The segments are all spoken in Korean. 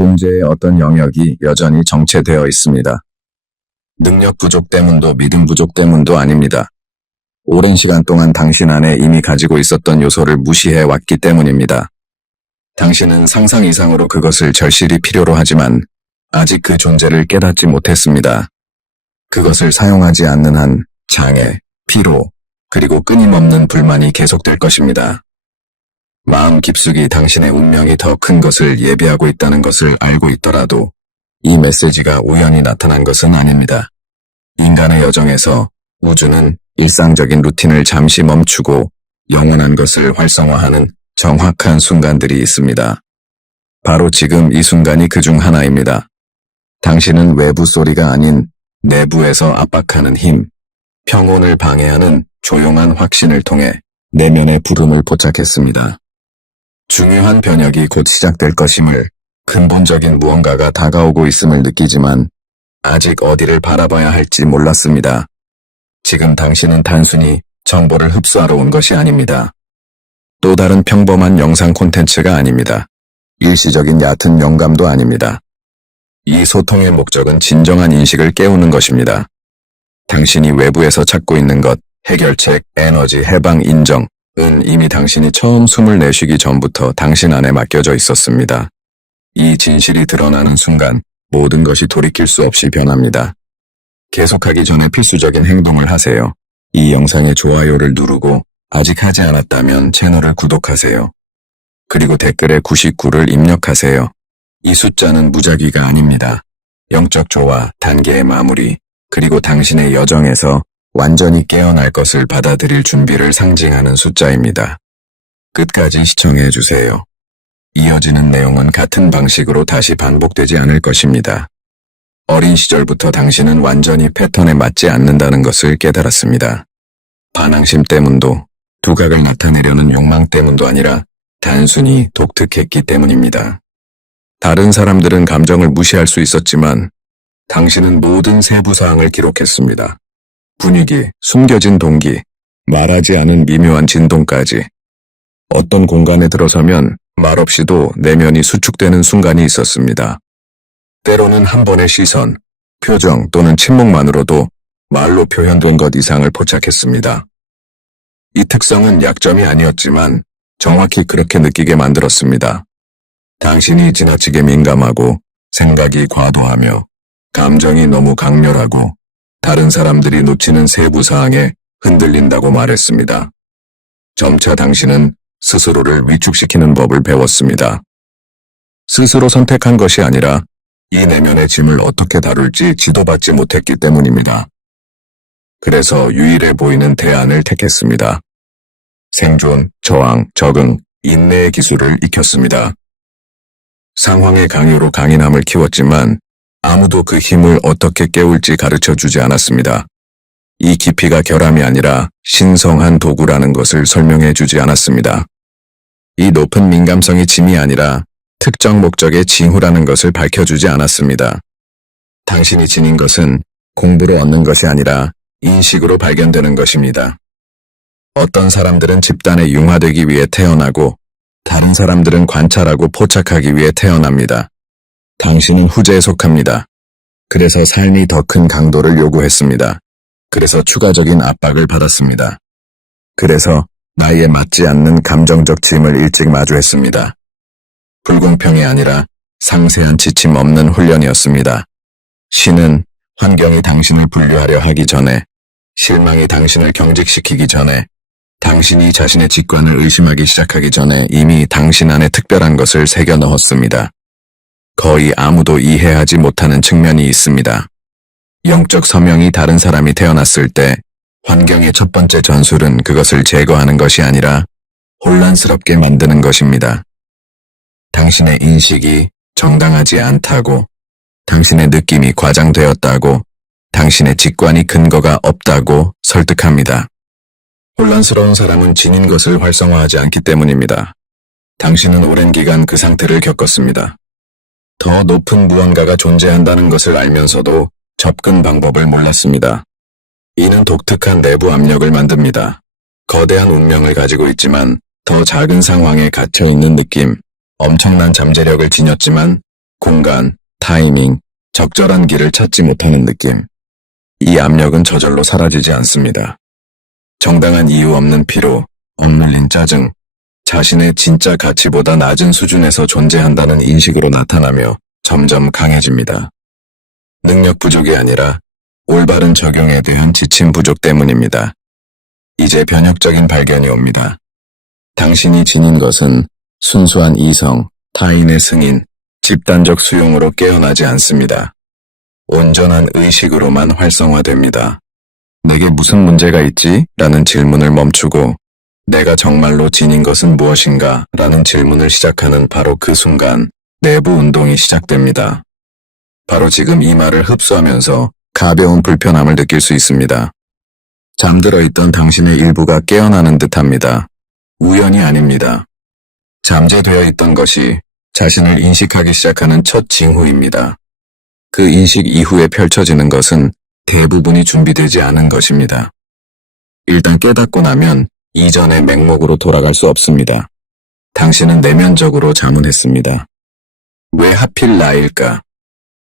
존재의 어떤 영역이 여전히 정체되어 있습니다. 능력 부족 때문도 믿음 부족 때문도 아닙니다. 오랜 시간 동안 당신 안에 이미 가지고 있었던 요소를 무시해 왔기 때문입니다. 당신은 상상 이상으로 그것을 절실히 필요로 하지만 아직 그 존재를 깨닫지 못했습니다. 그것을 사용하지 않는 한 장애, 피로, 그리고 끊임없는 불만이 계속될 것입니다. 마음 깊숙이 당신의 운명이 더 큰 것을 예비하고 있다는 것을 알고 있더라도 이 메시지가 우연히 나타난 것은 아닙니다. 인간의 여정에서 우주는 일상적인 루틴을 잠시 멈추고 영원한 것을 활성화하는 정확한 순간들이 있습니다. 바로 지금 이 순간이 그중 하나입니다. 당신은 외부 소리가 아닌 내부에서 압박하는 힘, 평온을 방해하는 조용한 확신을 통해 내면의 부름을 포착했습니다. 중요한 변혁이 곧 시작될 것임을, 근본적인 무언가가 다가오고 있음을 느끼지만 아직 어디를 바라봐야 할지 몰랐습니다. 지금 당신은 단순히 정보를 흡수하러 온 것이 아닙니다. 또 다른 평범한 영상 콘텐츠가 아닙니다. 일시적인 얕은 영감도 아닙니다. 이 소통의 목적은 진정한 인식을 깨우는 것입니다. 당신이 외부에서 찾고 있는 것, 해결책, 에너지, 해방, 인정은 이미 당신이 처음 숨을 내쉬기 전부터 당신 안에 맡겨져 있었습니다. 이 진실이 드러나는 순간 모든 것이 돌이킬 수 없이 변합니다. 계속하기 전에 필수적인 행동을 하세요. 이 영상의 좋아요를 누르고 아직 하지 않았다면 채널을 구독하세요. 그리고 댓글에 99를 입력하세요. 이 숫자는 무작위가 아닙니다. 영적 조화, 단계의 마무리, 그리고 당신의 여정에서 완전히 깨어날 것을 받아들일 준비를 상징하는 숫자입니다. 끝까지 시청해주세요. 이어지는 내용은 같은 방식으로 다시 반복되지 않을 것입니다. 어린 시절부터 당신은 완전히 패턴에 맞지 않는다는 것을 깨달았습니다. 반항심 때문도, 두각을 나타내려는 욕망 때문도 아니라 단순히 독특했기 때문입니다. 다른 사람들은 감정을 무시할 수 있었지만 당신은 모든 세부 사항을 기록했습니다. 분위기, 숨겨진 동기, 말하지 않은 미묘한 진동까지. 어떤 공간에 들어서면 말없이도 내면이 수축되는 순간이 있었습니다. 때로는 한 번의 시선, 표정 또는 침묵만으로도 말로 표현된 것 이상을 포착했습니다. 이 특성은 약점이 아니었지만 정확히 그렇게 느끼게 만들었습니다. 당신이 지나치게 민감하고 생각이 과도하며 감정이 너무 강렬하고 다른 사람들이 놓치는 세부 사항에 흔들린다고 말했습니다. 점차 당신은 스스로를 위축시키는 법을 배웠습니다. 스스로 선택한 것이 아니라 이 내면의 짐을 어떻게 다룰지 지도받지 못했기 때문입니다. 그래서 유일해 보이는 대안을 택했습니다. 생존, 저항, 적응, 인내의 기술을 익혔습니다. 상황의 강요로 강인함을 키웠지만 아무도 그 힘을 어떻게 깨울지 가르쳐주지 않았습니다. 이 깊이가 결함이 아니라 신성한 도구라는 것을 설명해주지 않았습니다. 이 높은 민감성이 짐이 아니라 특정 목적의 징후라는 것을 밝혀주지 않았습니다. 당신이 지닌 것은 공부로 얻는 것이 아니라 인식으로 발견되는 것입니다. 어떤 사람들은 집단에 융화되기 위해 태어나고 다른 사람들은 관찰하고 포착하기 위해 태어납니다. 당신은 후제에 속합니다. 그래서 삶이 더 큰 강도를 요구했습니다. 그래서 추가적인 압박을 받았습니다. 그래서 나이에 맞지 않는 감정적 짐을 일찍 마주했습니다. 불공평이 아니라 상세한 지침 없는 훈련이었습니다. 신은 환경이 당신을 분류하려 하기 전에, 실망이 당신을 경직시키기 전에, 당신이 자신의 직관을 의심하기 시작하기 전에 이미 당신 안에 특별한 것을 새겨 넣었습니다. 거의 아무도 이해하지 못하는 측면이 있습니다. 영적 서명이 다른 사람이 태어났을 때 환경의 첫 번째 전술은 그것을 제거하는 것이 아니라 혼란스럽게 만드는 것입니다. 당신의 인식이 정당하지 않다고, 당신의 느낌이 과장되었다고, 당신의 직관이 근거가 없다고 설득합니다. 혼란스러운 사람은 지닌 것을 활성화하지 않기 때문입니다. 당신은 오랜 기간 그 상태를 겪었습니다. 더 높은 무언가가 존재한다는 것을 알면서도 접근 방법을 몰랐습니다. 이는 독특한 내부 압력을 만듭니다. 거대한 운명을 가지고 있지만 더 작은 상황에 갇혀있는 느낌, 엄청난 잠재력을 지녔지만 공간, 타이밍, 적절한 길을 찾지 못하는 느낌. 이 압력은 저절로 사라지지 않습니다. 정당한 이유 없는 피로, 억눌린 짜증, 자신의 진짜 가치보다 낮은 수준에서 존재한다는 인식으로 나타나며 점점 강해집니다. 능력 부족이 아니라 올바른 적용에 대한 지침 부족 때문입니다. 이제 변혁적인 발견이 옵니다. 당신이 지닌 것은 순수한 이성, 타인의 승인, 집단적 수용으로 깨어나지 않습니다. 온전한 의식으로만 활성화됩니다. 내게 무슨 문제가 있지? 라는 질문을 멈추고 내가 정말로 지닌 것은 무엇인가? 라는 질문을 시작하는 바로 그 순간 내부 운동이 시작됩니다. 바로 지금 이 말을 흡수하면서 가벼운 불편함을 느낄 수 있습니다. 잠들어 있던 당신의 일부가 깨어나는 듯합니다. 우연이 아닙니다. 잠재되어 있던 것이 자신을 인식하기 시작하는 첫 징후입니다. 그 인식 이후에 펼쳐지는 것은 대부분이 준비되지 않은 것입니다. 일단 깨닫고 나면 이전의 맹목으로 돌아갈 수 없습니다. 당신은 내면적으로 자문했습니다. 왜 하필 나일까?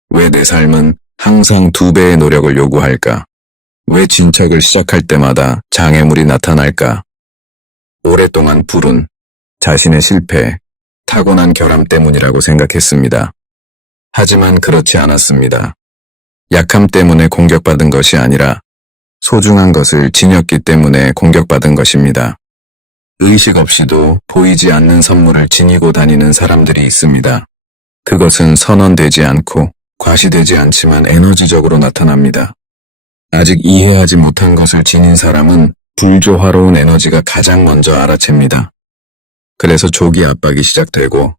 왜 내 삶은 항상 2배의 노력을 요구할까? 왜 진척을 시작할 때마다 장애물이 나타날까? 오랫동안 불운 자신의 실패, 타고난 결함 때문이라고 생각했습니다. 하지만 그렇지 않았습니다. 약함 때문에 공격받은 것이 아니라 소중한 것을 지녔기 때문에 공격받은 것입니다. 의식 없이도 보이지 않는 선물을 지니고 다니는 사람들이 있습니다. 그것은 선언되지 않고 과시되지 않지만 에너지적으로 나타납니다. 아직 이해하지 못한 것을 지닌 사람은 불조화로운 에너지가 가장 먼저 알아챕니다. 그래서 조기 압박이 시작되고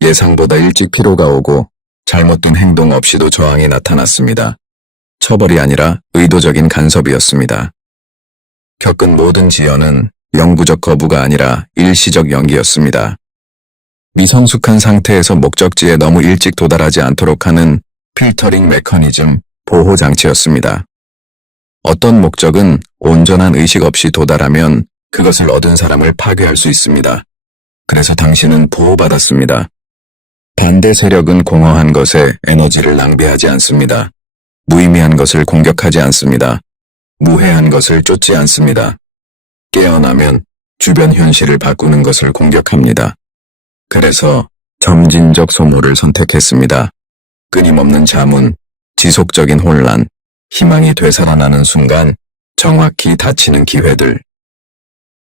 예상보다 일찍 피로가 오고 잘못된 행동 없이도 저항이 나타났습니다. 처벌이 아니라 의도적인 간섭이었습니다. 겪은 모든 지연은 영구적 거부가 아니라 일시적 연기였습니다. 미성숙한 상태에서 목적지에 너무 일찍 도달하지 않도록 하는 필터링 메커니즘, 보호 장치였습니다. 어떤 목적은 온전한 의식 없이 도달하면 그것을 얻은 사람을 파괴할 수 있습니다. 그래서 당신은 보호받았습니다. 반대 세력은 공허한 것에 에너지를 낭비하지 않습니다. 무의미한 것을 공격하지 않습니다. 무해한 것을 쫓지 않습니다. 깨어나면 주변 현실을 바꾸는 것을 공격합니다. 그래서 점진적 소모를 선택했습니다. 끊임없는 자문, 지속적인 혼란, 희망이 되살아나는 순간 정확히 닫히는 기회들.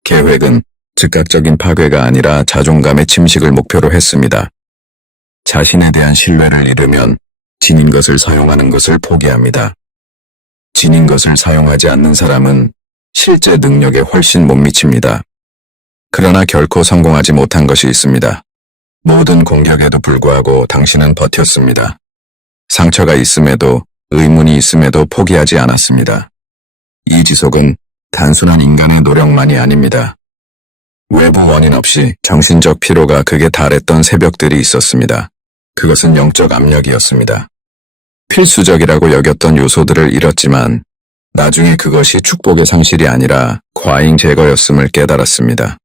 계획은 즉각적인 파괴가 아니라 자존감의 침식을 목표로 했습니다. 자신에 대한 신뢰를 잃으면 지닌 것을 사용하는 것을 포기합니다. 지닌 것을 사용하지 않는 사람은 실제 능력에 훨씬 못 미칩니다. 그러나 결코 성공하지 못한 것이 있습니다. 모든 공격에도 불구하고 당신은 버텼습니다. 상처가 있음에도 의문이 있음에도 포기하지 않았습니다. 이 지속은 단순한 인간의 노력만이 아닙니다. 외부 원인 없이 정신적 피로가 극에 달했던 새벽들이 있었습니다. 그것은 영적 압력이었습니다. 필수적이라고 여겼던 요소들을 잃었지만 나중에 그것이 축복의 상실이 아니라 과잉 제거였음을 깨달았습니다.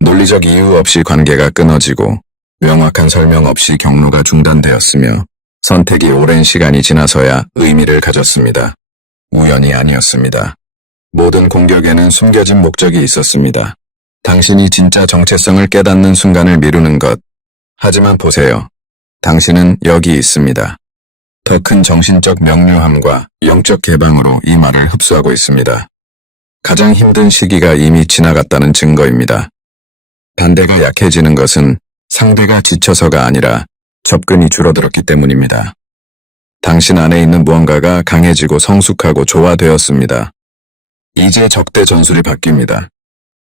논리적 이유 없이 관계가 끊어지고 명확한 설명 없이 경로가 중단되었으며 선택이 오랜 시간이 지나서야 의미를 가졌습니다. 우연이 아니었습니다. 모든 공격에는 숨겨진 목적이 있었습니다. 당신이 진짜 정체성을 깨닫는 순간을 미루는 것. 하지만 보세요. 당신은 여기 있습니다. 더 큰 정신적 명료함과 영적 개방으로 이 말을 흡수하고 있습니다. 가장 힘든 시기가 이미 지나갔다는 증거입니다. 반대가 약해지는 것은 상대가 지쳐서가 아니라 접근이 줄어들었기 때문입니다. 당신 안에 있는 무언가가 강해지고 성숙하고 조화되었습니다. 이제 적대 전술이 바뀝니다.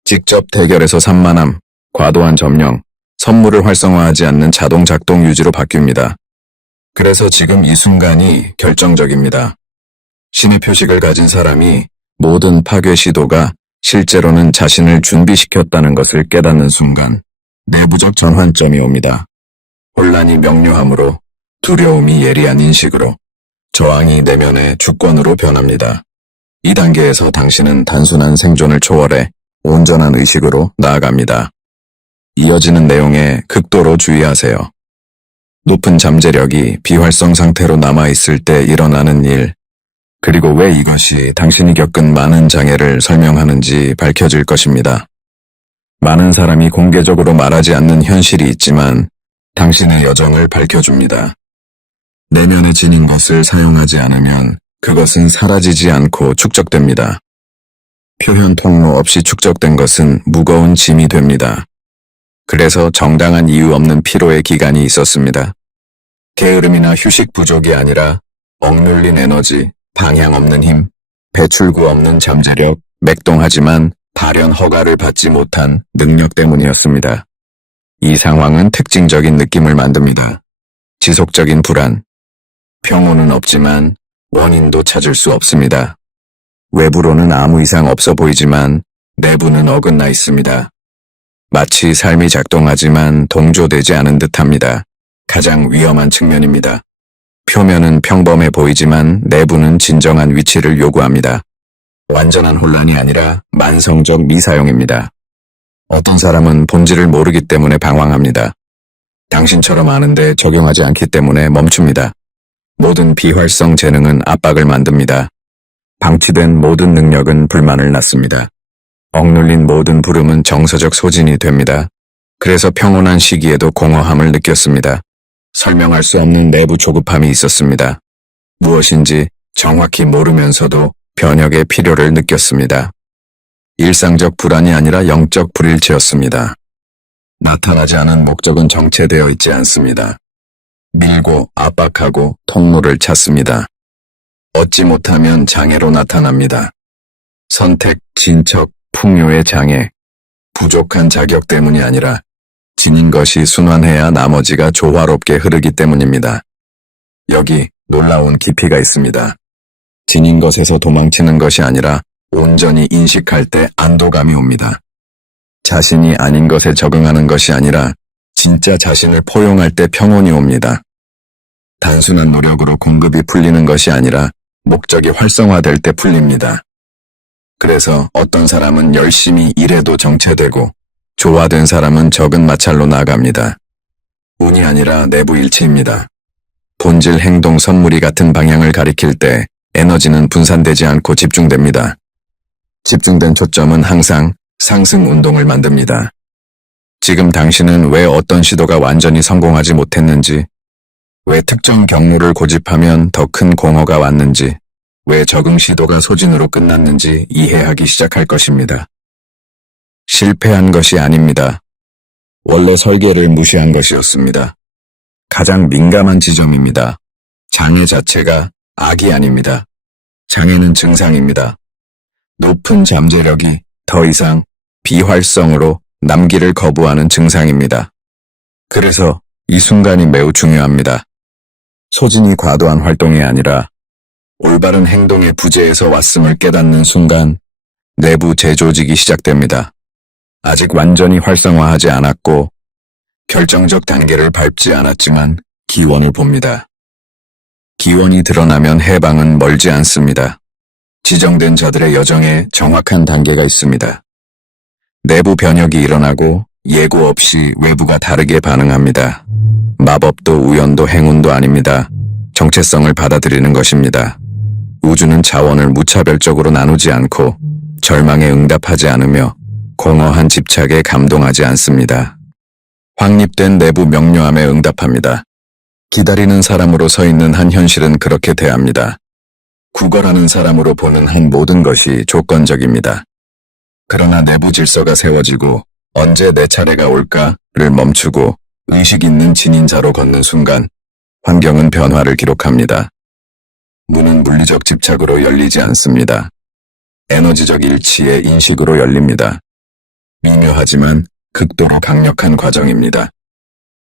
직접 대결에서 산만함, 과도한 점령, 선물을 활성화하지 않는 자동 작동 유지로 바뀝니다. 그래서 지금 이 순간이 결정적입니다. 신의 표식을 가진 사람이 모든 파괴 시도가 실제로는 자신을 준비시켰다는 것을 깨닫는 순간 내부적 전환점이 옵니다. 혼란이 명료함으로, 두려움이 예리한 인식으로, 저항이 내면의 주권으로 변합니다. 이 단계에서 당신은 단순한 생존을 초월해 온전한 의식으로 나아갑니다. 이어지는 내용에 극도로 주의하세요. 높은 잠재력이 비활성 상태로 남아있을 때 일어나는 일, 그리고 왜 이것이 당신이 겪은 많은 장애를 설명하는지 밝혀질 것입니다. 많은 사람이 공개적으로 말하지 않는 현실이 있지만 당신의 여정을 밝혀줍니다. 내면에 지닌 것을 사용하지 않으면 그것은 사라지지 않고 축적됩니다. 표현 통로 없이 축적된 것은 무거운 짐이 됩니다. 그래서 정당한 이유 없는 피로의 기간이 있었습니다. 게으름이나 휴식 부족이 아니라 억눌린 에너지, 방향 없는 힘, 배출구 없는 잠재력, 맥동하지만 발현 허가를 받지 못한 능력 때문이었습니다. 이 상황은 특징적인 느낌을 만듭니다. 지속적인 불안. 평온은 없지만 원인도 찾을 수 없습니다. 외부로는 아무 이상 없어 보이지만 내부는 어긋나 있습니다. 마치 삶이 작동하지만 동조되지 않은 듯합니다. 가장 위험한 측면입니다. 표면은 평범해 보이지만 내부는 진정한 위치를 요구합니다. 완전한 혼란이 아니라 만성적 미사용입니다. 어떤 사람은 본질을 모르기 때문에 방황합니다. 당신처럼 아는데 적용하지 않기 때문에 멈춥니다. 모든 비활성 재능은 압박을 만듭니다. 방치된 모든 능력은 불만을 낳습니다. 억눌린 모든 부름은 정서적 소진이 됩니다. 그래서 평온한 시기에도 공허함을 느꼈습니다. 설명할 수 없는 내부 조급함이 있었습니다. 무엇인지 정확히 모르면서도 변혁의 필요를 느꼈습니다. 일상적 불안이 아니라 영적 불일치였습니다. 나타나지 않은 목적은 정체되어 있지 않습니다. 밀고 압박하고 통로를 찾습니다. 얻지 못하면 장애로 나타납니다. 선택, 진척, 풍요의 장애, 부족한 자격 때문이 아니라 지닌 것이 순환해야 나머지가 조화롭게 흐르기 때문입니다. 여기 놀라운 깊이가 있습니다. 지닌 것에서 도망치는 것이 아니라 온전히 인식할 때 안도감이 옵니다. 자신이 아닌 것에 적응하는 것이 아니라 진짜 자신을 포용할 때 평온이 옵니다. 단순한 노력으로 공급이 풀리는 것이 아니라 목적이 활성화될 때 풀립니다. 그래서 어떤 사람은 열심히 일해도 정체되고 조화된 사람은 적은 마찰로 나아갑니다. 운이 아니라 내부 일치입니다. 본질 행동 선물이 같은 방향을 가리킬 때 에너지는 분산되지 않고 집중됩니다. 집중된 초점은 항상 상승 운동을 만듭니다. 지금 당신은 왜 어떤 시도가 완전히 성공하지 못했는지, 왜 특정 경로를 고집하면 더 큰 공허가 왔는지, 왜 적응 시도가 소진으로 끝났는지 이해하기 시작할 것입니다. 실패한 것이 아닙니다. 원래 설계를 무시한 것이었습니다. 가장 민감한 지점입니다. 장애 자체가 악이 아닙니다. 장애는 증상입니다. 높은 잠재력이 더 이상 비활성으로 남기를 거부하는 증상입니다. 그래서 이 순간이 매우 중요합니다. 소진이 과도한 활동이 아니라 올바른 행동의 부재에서 왔음을 깨닫는 순간 내부 재조직이 시작됩니다. 아직 완전히 활성화하지 않았고 결정적 단계를 밟지 않았지만 기원을 봅니다. 기원이 드러나면 해방은 멀지 않습니다. 지정된 자들의 여정에 정확한 단계가 있습니다. 내부 변혁이 일어나고 예고 없이 외부가 다르게 반응합니다. 마법도 우연도 행운도 아닙니다. 정체성을 받아들이는 것입니다. 우주는 자원을 무차별적으로 나누지 않고 절망에 응답하지 않으며 공허한 집착에 감동하지 않습니다. 확립된 내부 명료함에 응답합니다. 기다리는 사람으로 서 있는 한 현실은 그렇게 대합니다. 구걸하는 사람으로 보는 한 모든 것이 조건적입니다. 그러나 내부 질서가 세워지고 언제 내 차례가 올까를 멈추고 의식 있는 진인자로 걷는 순간 환경은 변화를 기록합니다. 문은 물리적 집착으로 열리지 않습니다. 에너지적 일치의 인식으로 열립니다. 미묘하지만 극도로 강력한 과정입니다.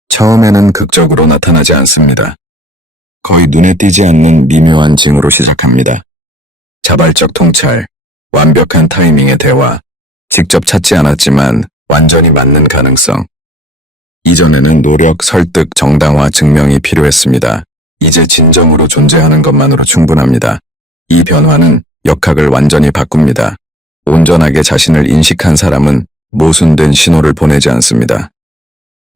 처음에는 극적으로 나타나지 않습니다. 거의 눈에 띄지 않는 미묘한 징후로 시작합니다. 자발적 통찰, 완벽한 타이밍의 대화, 직접 찾지 않았지만 완전히 맞는 가능성. 이전에는 노력, 설득, 정당화, 증명이 필요했습니다. 이제 진정으로 존재하는 것만으로 충분합니다. 이 변화는 역학을 완전히 바꿉니다. 온전하게 자신을 인식한 사람은 모순된 신호를 보내지 않습니다.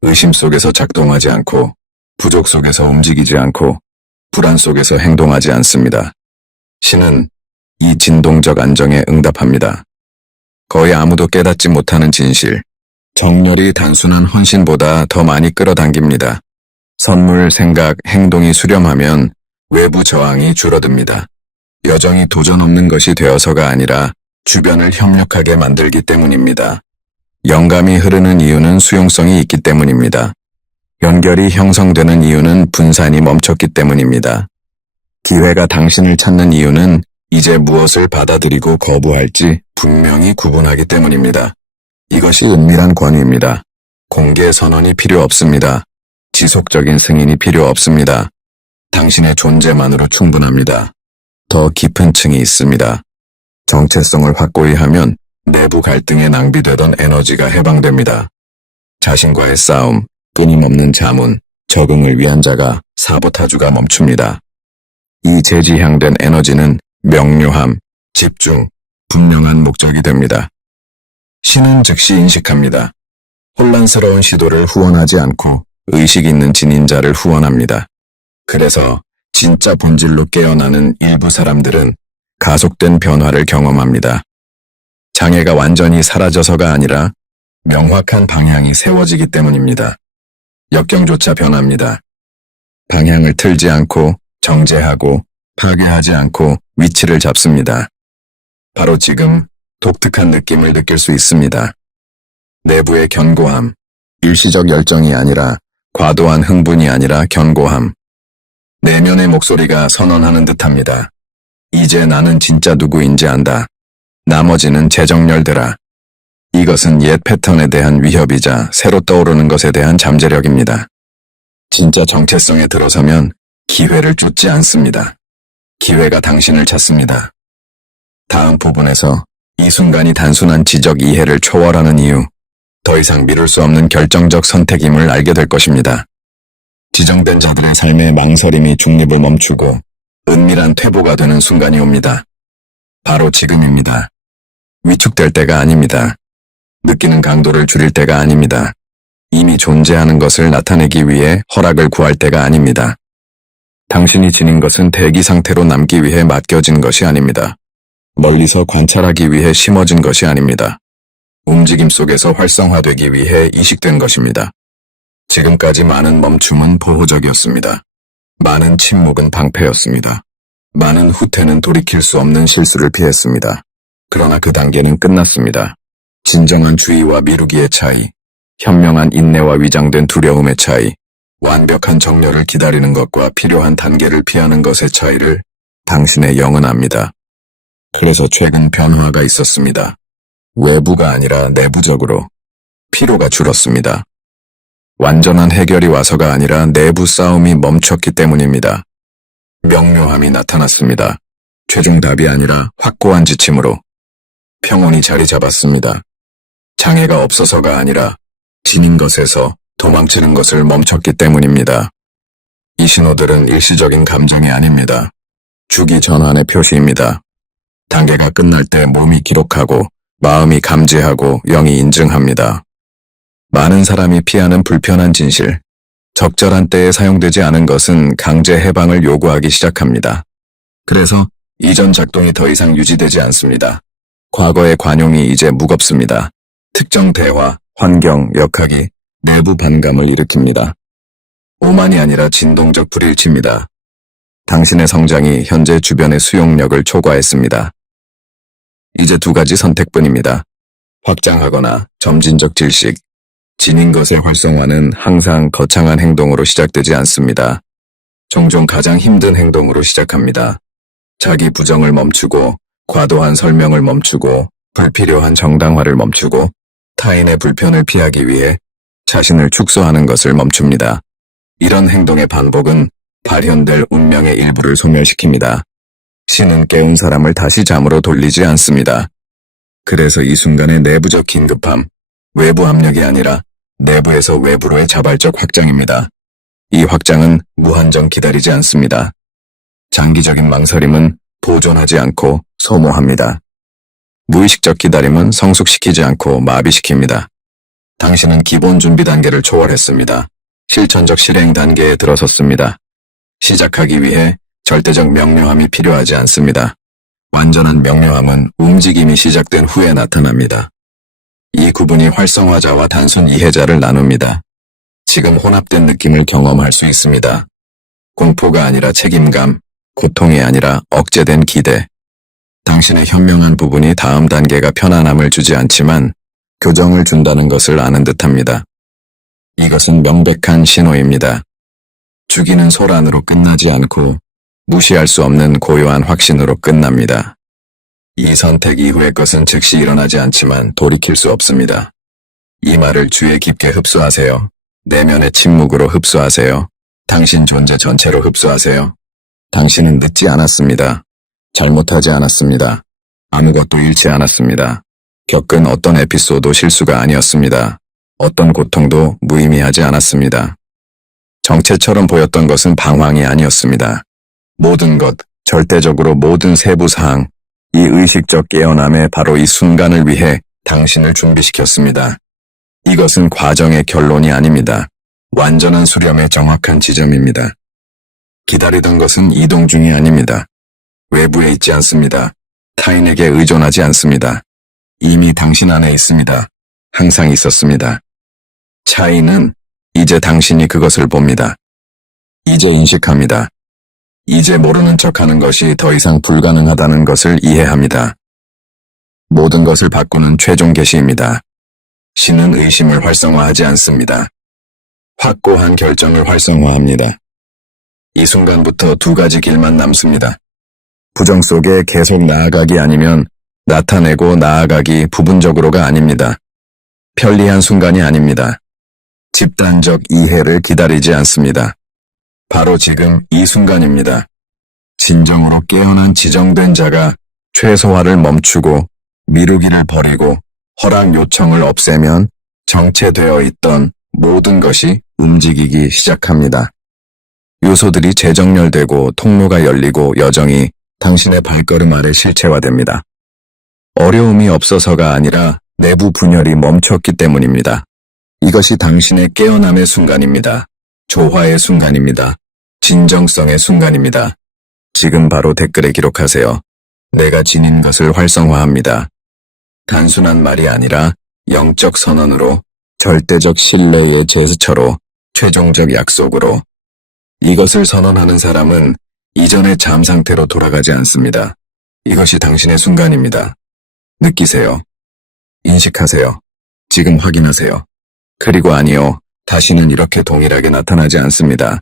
의심 속에서 작동하지 않고 부족 속에서 움직이지 않고 불안 속에서 행동하지 않습니다. 신은 이 진동적 안정에 응답합니다. 거의 아무도 깨닫지 못하는 진실, 정렬이 단순한 헌신보다 더 많이 끌어당깁니다. 선물, 생각, 행동이 수렴하면 외부 저항이 줄어듭니다. 여정이 도전 없는 것이 되어서가 아니라 주변을 협력하게 만들기 때문입니다. 영감이 흐르는 이유는 수용성이 있기 때문입니다. 연결이 형성되는 이유는 분산이 멈췄기 때문입니다. 기회가 당신을 찾는 이유는 이제 무엇을 받아들이고 거부할지 분명히 구분하기 때문입니다. 이것이 은밀한 권위입니다. 공개 선언이 필요 없습니다. 지속적인 승인이 필요 없습니다. 당신의 존재만으로 충분합니다. 더 깊은 층이 있습니다. 정체성을 확고히 하면 내부 갈등에 낭비되던 에너지가 해방됩니다. 자신과의 싸움, 끊임없는 자문, 적응을 위한 자가 사보타주가 멈춥니다. 이 재지향된 에너지는 명료함, 집중, 분명한 목적이 됩니다. 신은 즉시 인식합니다. 혼란스러운 시도를 후원하지 않고 의식 있는 진인자를 후원합니다. 그래서 진짜 본질로 깨어나는 일부 사람들은 가속된 변화를 경험합니다. 장애가 완전히 사라져서가 아니라 명확한 방향이 세워지기 때문입니다. 역경조차 변합니다. 방향을 틀지 않고 정제하고 파괴하지 않고 위치를 잡습니다. 바로 지금 독특한 느낌을 느낄 수 있습니다. 내부의 견고함, 일시적 열정이 아니라 과도한 흥분이 아니라 견고함. 내면의 목소리가 선언하는 듯합니다. 이제 나는 진짜 누구인지 안다. 나머지는 재정렬되라. 이것은 옛 패턴에 대한 위협이자 새로 떠오르는 것에 대한 잠재력입니다. 진짜 정체성에 들어서면 기회를 쫓지 않습니다. 기회가 당신을 찾습니다. 다음 부분에서 이 순간이 단순한 지적 이해를 초월하는 이유, 더 이상 미룰 수 없는 결정적 선택임을 알게 될 것입니다. 지정된 자들의 삶의 망설임이 중립을 멈추고 은밀한 퇴보가 되는 순간이 옵니다. 바로 지금입니다. 위축될 때가 아닙니다. 느끼는 강도를 줄일 때가 아닙니다. 이미 존재하는 것을 나타내기 위해 허락을 구할 때가 아닙니다. 당신이 지닌 것은 대기 상태로 남기 위해 맡겨진 것이 아닙니다. 멀리서 관찰하기 위해 심어진 것이 아닙니다. 움직임 속에서 활성화되기 위해 이식된 것입니다. 지금까지 많은 멈춤은 보호적이었습니다. 많은 침묵은 방패였습니다. 많은 후퇴는 돌이킬 수 없는 실수를 피했습니다. 그러나 그 단계는 끝났습니다. 진정한 주의와 미루기의 차이, 현명한 인내와 위장된 두려움의 차이, 완벽한 정렬을 기다리는 것과 필요한 단계를 피하는 것의 차이를 당신의 영은 압니다. 그래서 최근 변화가 있었습니다. 외부가 아니라 내부적으로 피로가 줄었습니다. 완전한 해결이 와서가 아니라 내부 싸움이 멈췄기 때문입니다. 명료함이 나타났습니다. 최종 답이 아니라 확고한 지침으로 평온이 자리 잡았습니다. 장애가 없어서가 아니라 지닌 것에서 도망치는 것을 멈췄기 때문입니다. 이 신호들은 일시적인 감정이 아닙니다. 주기 전환의 표시입니다. 단계가 끝날 때 몸이 기록하고 마음이 감지하고 영이 인증합니다. 많은 사람이 피하는 불편한 진실, 적절한 때에 사용되지 않은 것은 강제 해방을 요구하기 시작합니다. 그래서 이전 작동이 더 이상 유지되지 않습니다. 과거의 관용이 이제 무겁습니다. 특정 대화, 환경, 역학이 내부 반감을 일으킵니다. 오만이 아니라 진동적 불일치입니다. 당신의 성장이 현재 주변의 수용력을 초과했습니다. 이제 두 가지 선택뿐입니다. 확장하거나 점진적 질식. 지닌 것의 활성화는 항상 거창한 행동으로 시작되지 않습니다. 종종 가장 힘든 행동으로 시작합니다. 자기 부정을 멈추고, 과도한 설명을 멈추고, 불필요한 정당화를 멈추고, 타인의 불편을 피하기 위해 자신을 축소하는 것을 멈춥니다. 이런 행동의 반복은 발현될 운명의 일부를 소멸시킵니다. 신은 깨운 사람을 다시 잠으로 돌리지 않습니다. 그래서 이 순간의 내부적 긴급함, 외부 압력이 아니라 내부에서 외부로의 자발적 확장입니다. 이 확장은 무한정 기다리지 않습니다. 장기적인 망설임은 보존하지 않고 소모합니다. 무의식적 기다림은 성숙시키지 않고 마비시킵니다. 당신은 기본 준비 단계를 초월했습니다. 실천적 실행 단계에 들어섰습니다. 시작하기 위해 절대적 명료함이 필요하지 않습니다. 완전한 명료함은 움직임이 시작된 후에 나타납니다. 이 구분이 활성화자와 단순 이해자를 나눕니다. 지금 혼합된 느낌을 경험할 수 있습니다. 공포가 아니라 책임감, 고통이 아니라 억제된 기대. 당신의 현명한 부분이 다음 단계가 편안함을 주지 않지만 교정을 준다는 것을 아는 듯합니다. 이것은 명백한 신호입니다. 죽이는 소란으로 끝나지 않고 무시할 수 없는 고요한 확신으로 끝납니다. 이 선택 이후의 것은 즉시 일어나지 않지만 돌이킬 수 없습니다. 이 말을 주에 깊게 흡수하세요. 내면의 침묵으로 흡수하세요. 당신 존재 전체로 흡수하세요. 당신은 늦지 않았습니다. 잘못하지 않았습니다. 아무것도 잃지 않았습니다. 겪은 어떤 에피소드 실수가 아니었습니다. 어떤 고통도 무의미하지 않았습니다. 정체처럼 보였던 것은 방황이 아니었습니다. 모든 것, 절대적으로 모든 세부 사항, 이 의식적 깨어남에 바로 이 순간을 위해 당신을 준비시켰습니다. 이것은 과정의 결론이 아닙니다. 완전한 수렴의 정확한 지점입니다. 기다리던 것은 이동 중이 아닙니다. 외부에 있지 않습니다. 타인에게 의존하지 않습니다. 이미 당신 안에 있습니다. 항상 있었습니다. 차이는 이제 당신이 그것을 봅니다. 이제 인식합니다. 이제 모르는 척하는 것이 더 이상 불가능하다는 것을 이해합니다. 모든 것을 바꾸는 최종 계시입니다. 신은 의심을 활성화하지 않습니다. 확고한 결정을 활성화합니다. 이 순간부터 두 가지 길만 남습니다. 부정 속에 계속 나아가기 아니면 나타내고 나아가기 부분적으로가 아닙니다. 편리한 순간이 아닙니다. 집단적 이해를 기다리지 않습니다. 바로 지금 이 순간입니다. 진정으로 깨어난 지정된 자가 최소화를 멈추고 미루기를 버리고 허락 요청을 없애면 정체되어 있던 모든 것이 움직이기 시작합니다. 요소들이 재정렬되고 통로가 열리고 여정이 당신의 발걸음 아래 실체화됩니다. 어려움이 없어서가 아니라 내부 분열이 멈췄기 때문입니다. 이것이 당신의 깨어남의 순간입니다. 조화의 순간입니다. 진정성의 순간입니다. 지금 바로 댓글에 기록하세요. 내가 지닌 것을 활성화합니다. 단순한 말이 아니라 영적 선언으로, 절대적 신뢰의 제스처로, 최종적 약속으로. 이것을 선언하는 사람은 이전의 잠 상태로 돌아가지 않습니다. 이것이 당신의 순간입니다. 느끼세요. 인식하세요. 지금 확인하세요. 그리고 아니요, 다시는 이렇게 동일하게 나타나지 않습니다.